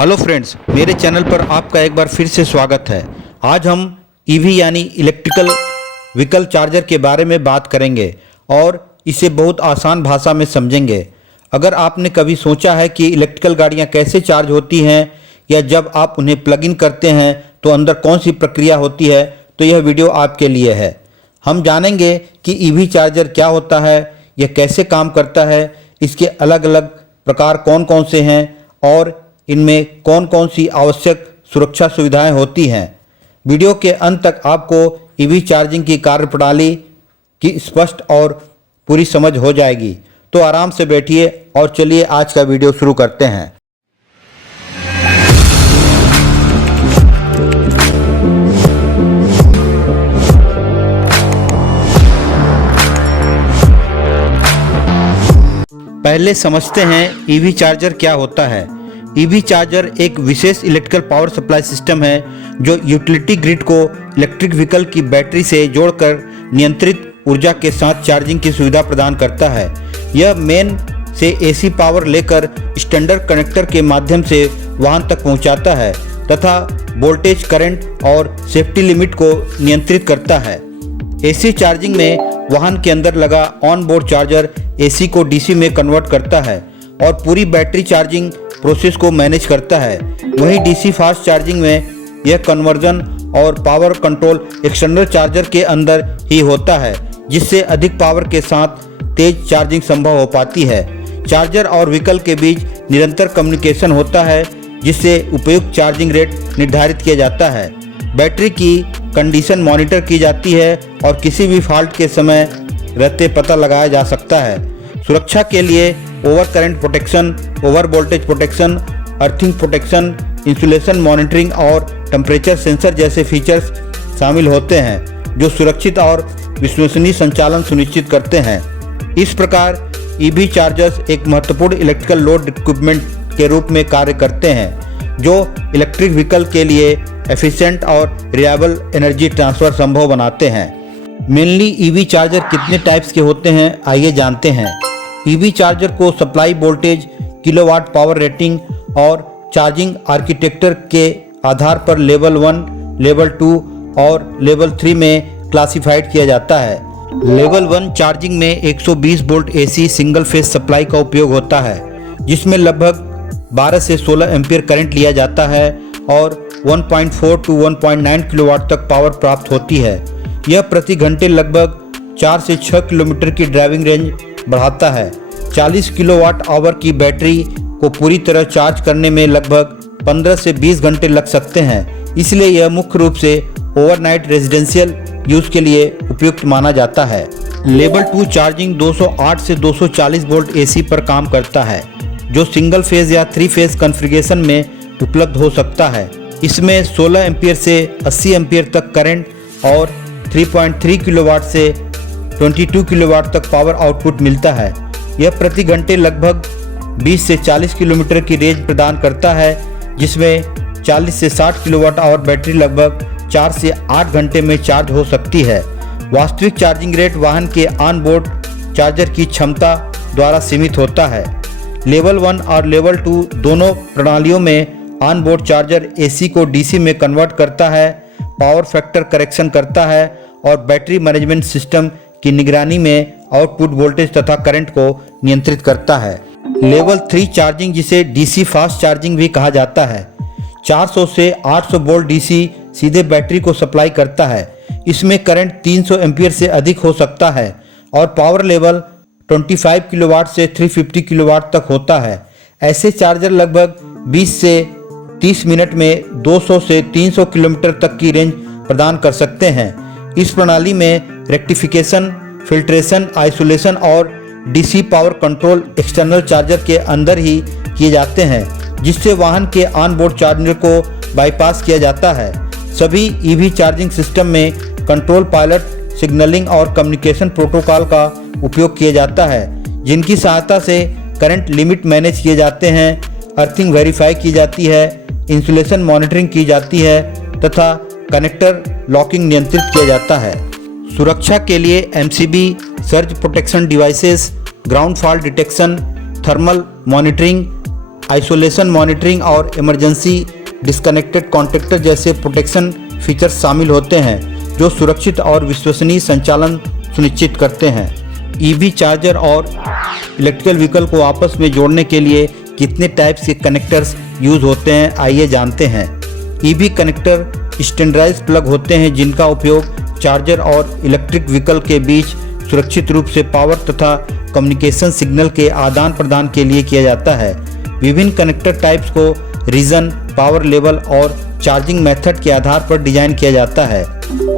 Hello friends, मेरे channel पर आपका एक बार फिर से स्वागत है। आज हम ईवी यानी इलेक्ट्रिकल व्हीकल चार्जर के बारे में बात करेंगे और इसे बहुत आसान भाषा में समझेंगे। अगर आपने कभी सोचा है कि इलेक्ट्रिकल गाड़ियां कैसे चार्ज होती हैं या जब आप उन्हें प्लग इन करते हैं तो अंदर कौन सी प्रक्रिया होती है, तो यह वीडियो आपके लिए है। हम जानेंगे कि ईवी चार्जर क्या होता है, यह कैसे काम करता है, इसके अलग अलग प्रकार कौन कौन से हैं और इनमें कौन कौन सी आवश्यक सुरक्षा सुविधाएं होती हैं। वीडियो के अंत तक आपको ईवी चार्जिंग की कार्यप्रणाली की स्पष्ट और पूरी समझ हो जाएगी। तो आराम से बैठिए और चलिए आज का वीडियो शुरू करते हैं। पहले समझते हैं ईवी चार्जर क्या होता है। ईवी चार्जर एक विशेष इलेक्ट्रिकल पावर सप्लाई सिस्टम है जो यूटिलिटी ग्रिड को इलेक्ट्रिक व्हीकल की बैटरी से जोड़कर नियंत्रित ऊर्जा के साथ चार्जिंग की सुविधा प्रदान करता है। यह मेन से एसी पावर लेकर स्टैंडर्ड कनेक्टर के माध्यम से वाहन तक पहुंचाता है तथा वोल्टेज, करंट और सेफ्टी लिमिट को नियंत्रित करता है। एसी चार्जिंग में वाहन के अंदर लगा ऑन बोर्ड चार्जर एसी को डीसी में कन्वर्ट करता है और पूरी बैटरी चार्जिंग प्रोसेस को मैनेज करता है। वहीं डीसी फास्ट चार्जिंग में यह कन्वर्जन और पावर कंट्रोल एक्सटर्नल चार्जर के अंदर ही होता है, जिससे अधिक पावर के साथ तेज चार्जिंग संभव हो पाती है। चार्जर और व्हीकल के बीच निरंतर कम्युनिकेशन होता है, जिससे उपयुक्त चार्जिंग रेट निर्धारित किया जाता है। बैटरी की कंडीशन मॉनिटर की जाती है और किसी भी फॉल्ट के समय रहते पता लगाया जा सकता है। सुरक्षा के लिए over current protection, over voltage protection, earthing protection, insulation monitoring और टेम्परेचर सेंसर जैसे फीचर्स शामिल होते हैं, जो सुरक्षित और विश्वसनीय संचालन सुनिश्चित करते हैं। इस प्रकार ईवी चार्जर्स एक महत्वपूर्ण इलेक्ट्रिकल लोड इक्विपमेंट के रूप में कार्य करते हैं, जो इलेक्ट्रिक व्हीकल के लिए एफिशिएंट और रिलायबल एनर्जी ट्रांसफर संभव बनाते हैं। मेनली ईवी चार्जर कितने टाइप्स के होते हैं, आइए जानते हैं। ईवी चार्जर को supply voltage, kilowatt power rating और चार्जिंग आर्किटेक्चर के आधार पर लेवल 1, लेवल 2 और लेवल 3 में क्लासिफाइड किया जाता है। लेवल 1 चार्जिंग में 120 volt AC single phase supply का उपयोग होता है, जिसमें लगभग 12 से 16 एम्पीयर करंट लिया जाता है और 1.4 टू 1.9 किलोवाट तक पावर प्राप्त होती है। यह प्रति घंटे लगभग 4 से 6 किलोमीटर की ड्राइविंग रेंज बढ़ाता है। 40 किलोवाट आवर की बैटरी को पूरी तरह चार्ज करने में लगभग 15 से 20 घंटे लग सकते हैं, इसलिए यह मुख्य रूप से ओवरनाइट रेजिडेंशियल यूज के लिए उपयुक्त माना जाता है। लेवल 2 चार्जिंग 208 से 240 वोल्ट एसी पर काम करता है, जो सिंगल फेज या 3 फेज कॉन्फ़िगरेशन में उपलब्ध हो सकता है। इसमें 16 एम्पीयर से 80 एम्पीयर तक करंट और 3.3 किलोवाट से 22 किलोवाट तक पावर आउटपुट मिलता है। यह प्रति घंटे लगभग 20 से 40 किलोमीटर की रेंज प्रदान करता है, जिसमें 40 से 60 किलोवाट आवर बैटरी लगभग 4 से 8 घंटे में चार्ज हो सकती है। वास्तविक चार्जिंग रेट वाहन के ऑन बोर्ड चार्जर की क्षमता द्वारा सीमित होता है। लेवल 1 और लेवल 2 दोनों प्रणालियों में ऑन बोर्ड चार्जर एसी को डीसी में कन्वर्ट करता है, पावर फैक्टर करेक्शन करता है और बैटरी मैनेजमेंट सिस्टम की निगरानी में आउटपुट वोल्टेज तथा करंट को नियंत्रित करता है। लेवल 3 चार्जिंग, जिसे डीसी फास्ट चार्जिंग भी कहा जाता है, 400 से 800 वोल्ट डीसी सीधे बैटरी को सप्लाई करता है। इसमें करंट 300 एम्पीयर से अधिक हो सकता है और पावर लेवल 25 किलोवाट से 350 किलोवाट तक होता है। ऐसे चार्जर लगभग 20 से 30 मिनट में 200 से 300 किलोमीटर तक की रेंज प्रदान कर सकते हैं। इस प्रणाली में रेक्टिफिकेशन, फिल्ट्रेशन, आइसोलेशन और DC power control external charger के अंदर ही किए जाते हैं, जिससे वाहन के ऑन बोर्ड चार्जर को बाईपास किया जाता है। सभी ईवी चार्जिंग सिस्टम में कंट्रोल पायलट, सिग्नलिंग और कम्युनिकेशन प्रोटोकॉल का उपयोग किया जाता है, जिनकी सहायता से करंट लिमिट मैनेज किए जाते हैं, अर्थिंग वेरीफाई की जाती है, इंसुलेशन मॉनिटरिंग की जाती है तथा कनेक्टर लॉकिंग नियंत्रित किया जाता है। सुरक्षा के लिए MCB, surge protection devices, ground fault detection, thermal monitoring isolation monitoring और इमरजेंसी डिस्कनेक्टेड कॉन्टैक्टर जैसे प्रोटेक्शन फीचर्स शामिल होते हैं जो सुरक्षित और विश्वसनीय संचालन सुनिश्चित करते हैं। ईवी चार्जर और इलेक्ट्रिकल व्हीकल को आपस में जोड़ने के लिए कितने टाइप्स के कनेक्टर्स यूज होते हैं, आइए जानते हैं। ईवी कनेक्टर स्टैंडर्डाइज्ड प्लग होते हैं जिनका उपयोग चार्जर और इलेक्ट्रिक व्हीकल के बीच सुरक्षित रूप से पावर तथा कम्युनिकेशन सिग्नल के आदान प्रदान के लिए किया जाता है। विभिन्न कनेक्टर टाइप्स को रीजन, पावर लेवल और चार्जिंग मेथड के आधार पर डिजाइन किया जाता है।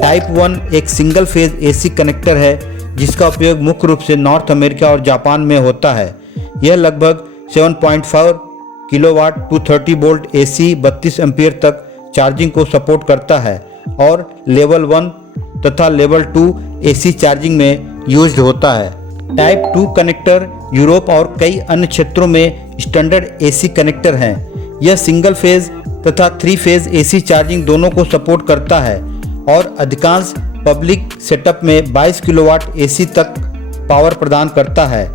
टाइप 1 एक सिंगल फेज एसी कनेक्टर है जिसका उपयोग मुख्य रूप से नॉर्थ अमेरिका और जापान में होता है। यह लगभग 7.4 kilowatt to 30 volt AC 32 ampere तक चार्जिंग को सपोर्ट करता है और लेवल 1 तथा लेवल 2 एसी चार्जिंग में यूज्ड होता है। टाइप 2 कनेक्टर यूरोप और कई अन्य क्षेत्रों में स्टैंडर्ड एसी कनेक्टर हैं। यह सिंगल फेज तथा 3 फेज एसी चार्जिंग दोनों को सपोर्ट करता है और अधिकांश पब्लिक सेटअप में 22 किलोवाट एसी तक पावर प्रदान करता है।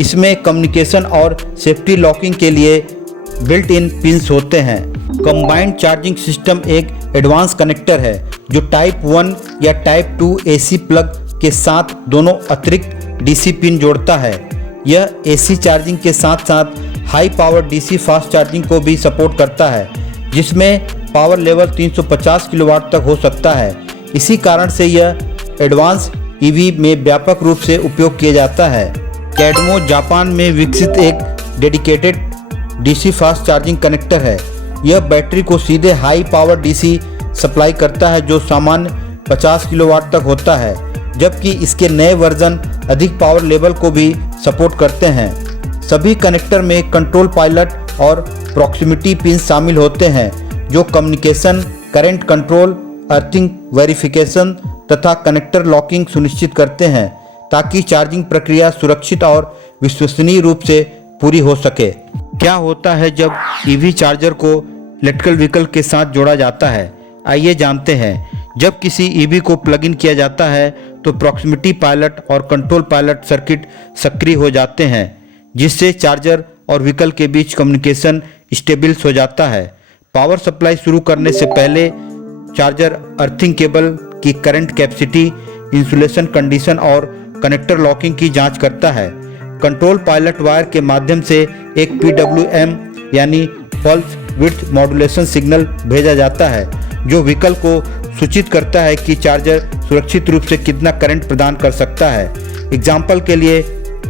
इसमें कम्युनिकेशन और सेफ्टी लॉकिंग के लिए बिल्ट इन पिंस होते हैं। कंबाइंड चार्जिंग सिस्टम एक एडवांस कनेक्टर है जो टाइप 1 या टाइप 2 एसी प्लग के साथ दोनों अतिरिक्त डीसी पिन जोड़ता है। यह एसी चार्जिंग के साथ साथ high power DC fast charging को भी सपोर्ट करता है जिसमें पावर लेवल 350 किलोवाट तक हो सकता है। इसी कारण से यह एडवांस ईवी में व्यापक रूप से उपयोग किया जाता है। कैडमो जापान में विकसित एक dedicated DC fast charging connector है। यह बैटरी को सीधे हाई पावर डीसी सप्लाई करता है जो सामान्य 50 किलोवाट तक होता है, जबकि इसके नए वर्जन अधिक पावर लेवल को भी सपोर्ट करते हैं। सभी कनेक्टर में कंट्रोल पायलट और प्रॉक्सिमिटी पिन शामिल होते हैं जो communication, current control, earthing verification तथा कनेक्टर लॉकिंग सुनिश्चित करते हैं ताकि चार्जिंग प्रक्रिया सुरक्षित और विश्वसनीय रूप से पूरी हो सके। क्या होता है जब ईवी चार्जर को इलेक्ट्रिकल व्हीकल के साथ जोड़ा जाता है, आइए जानते हैं। जब किसी ईवी को प्लग इन किया जाता है तो प्रॉक्सिमिटी पायलट और कंट्रोल पायलट सर्किट सक्रिय हो जाते हैं जिससे चार्जर और व्हीकल के बीच कम्युनिकेशन स्टेबल्स हो जाता है। पावर सप्लाई शुरू करने से पहले चार्जर अर्थिंग केबल की करंट कैपेसिटी, इंसुलेशन कंडीशन और कनेक्टर लॉकिंग की जांच करता है। कंट्रोल पायलट वायर के माध्यम से एक PWM यानी पल्स विड्थ मॉड्यूलेशन सिग्नल भेजा जाता है जो व्हीकल को सूचित करता है कि चार्जर सुरक्षित रूप से कितना करंट प्रदान कर सकता है। एग्जाम्पल के लिए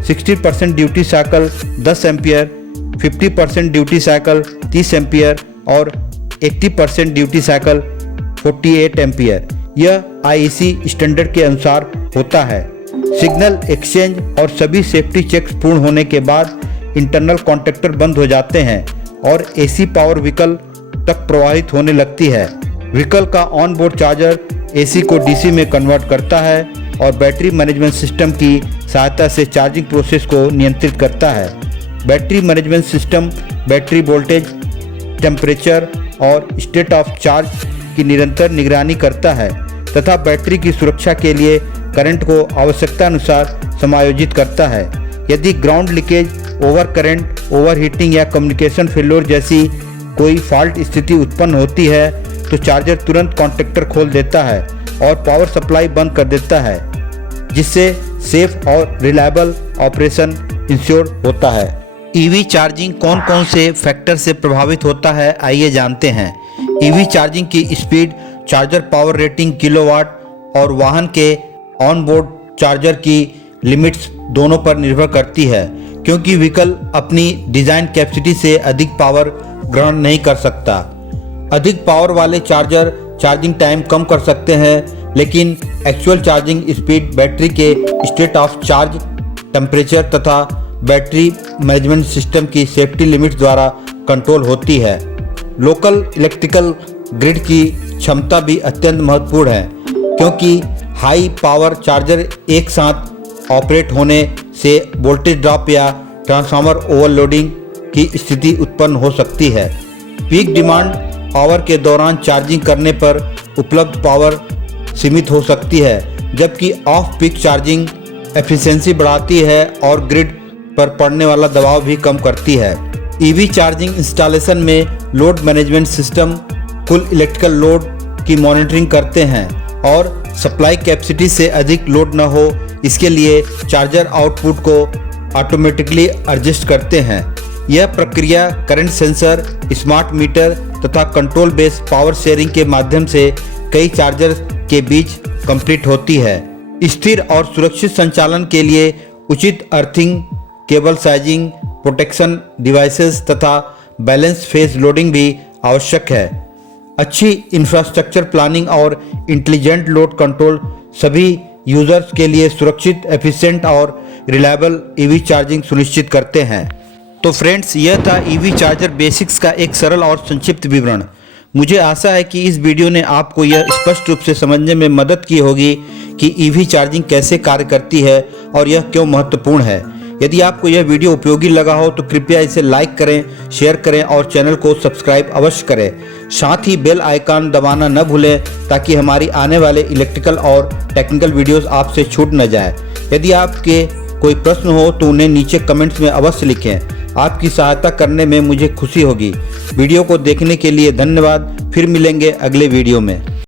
60% duty cycle 10 ampere, 50% duty cycle 30 ampere और 80% ड्यूटी साइकिल 48 एम्पियर। यह IEC स्टैंडर्ड के अनुसार होता है। सिग्नल एक्सचेंज और सभी सेफ्टी चेक्स पूर्ण होने के बाद इंटरनल कॉन्टैक्टर बंद हो जाते हैं और AC पावर व्हीकल तक प्रवाहित होने लगती है। व्हीकल का ऑन बोर्ड चार्जर AC को DC में कन्वर्ट करता है और बैटरी मैनेजमेंट सिस्टम की सहायता से चार्जिंग प्रोसेस को नियंत्रित करता है। Battery management system battery voltage, temperature और स्टेट ऑफ चार्ज की निरंतर निगरानी करता है तथा बैटरी की सुरक्षा के लिए करंट को आवश्यकता अनुसार समायोजित करता है। यदि ground leakage, over current, over heating या कम्युनिकेशन फेल्योर जैसी कोई फॉल्ट स्थिति उत्पन्न होती है तो चार्जर तुरंत कॉन्टैक्टर खोल देता है और पावर सप्लाई बंद कर देता है जिससे सेफ और रिलायबल ऑपरेशन इंश्योर होता है। ईवी चार्जिंग कौन कौन से फैक्टर से प्रभावित होता है, आइए जानते हैं। ईवी चार्जिंग की speed, charger power rating kilowatt और वाहन के ऑन बोर्ड चार्जर की लिमिट्स दोनों पर निर्भर करती है क्योंकि व्हीकल अपनी डिज़ाइन कैपेसिटी से अधिक पावर ग्रहण नहीं कर सकता। अधिक पावर वाले चार्जर चार्जिंग टाइम कम कर सकते हैं लेकिन एक्चुअल चार्जिंग स्पीड बैटरी के स्टेट ऑफ चार्ज, टेम्परेचर तथा बैटरी मैनेजमेंट सिस्टम की सेफ्टी लिमिट्स द्वारा कंट्रोल होती है। लोकल इलेक्ट्रिकल ग्रिड की क्षमता भी अत्यंत महत्वपूर्ण है क्योंकि हाई पावर चार्जर एक साथ ऑपरेट होने से वोल्टेज ड्रॉप या ट्रांसफार्मर ओवरलोडिंग की स्थिति उत्पन्न हो सकती है। पीक डिमांड पावर के दौरान चार्जिंग करने पर उपलब्ध पावर सीमित हो सकती है जबकि ऑफ पीक चार्जिंग एफिशिएंसी बढ़ाती है और ग्रिड पर पड़ने वाला दबाव भी कम करती है। ईवी चार्जिंग इंस्टॉलेशन में लोड मैनेजमेंट सिस्टम कुल इलेक्ट्रिकल लोड की मॉनिटरिंग करते हैं और सप्लाई कैपेसिटी से अधिक लोड न हो इसके लिए चार्जर आउटपुट को ऑटोमेटिकली एडजस्ट करते हैं। यह प्रक्रिया करंट सेंसर, स्मार्ट मीटर तथा कंट्रोल बेस पावर शेयरिंग के माध्यम से कई चार्जर के बीच कंप्लीट होती है। स्थिर और सुरक्षित संचालन के लिए उचित earthing, cable sizing, protection devices तथा बैलेंस फेज लोडिंग भी आवश्यक है। अच्छी इंफ्रास्ट्रक्चर प्लानिंग और इंटेलिजेंट लोड कंट्रोल सभी यूजर्स के लिए सुरक्षित, एफिशिएंट और रिलायबल ईवी चार्जिंग सुनिश्चित करते हैं। तो फ्रेंड्स, यह था ईवी चार्जर बेसिक्स का एक सरल और संक्षिप्त विवरण। मुझे आशा है कि इस वीडियो ने आपको यह स्पष्ट रूप से समझने में मदद की होगी कि ईवी चार्जिंग कैसे कार्य करती है और यह क्यों महत्वपूर्ण है। यदि आपको यह वीडियो उपयोगी लगा हो तो कृपया इसे लाइक करें, शेयर करें और चैनल को सब्सक्राइब अवश्य करें। साथ ही बेल आइकन दबाना न भूलें ताकि हमारी आने वाले इलेक्ट्रिकल और टेक्निकल वीडियोस आपसे छूट न जाए। यदि आपके कोई प्रश्न हो तो उन्हें नीचे कमेंट्स में अवश्य लिखें। आपकी सहायता करने में मुझे खुशी होगी। वीडियो को देखने के लिए धन्यवाद। फिर मिलेंगे अगले वीडियो में।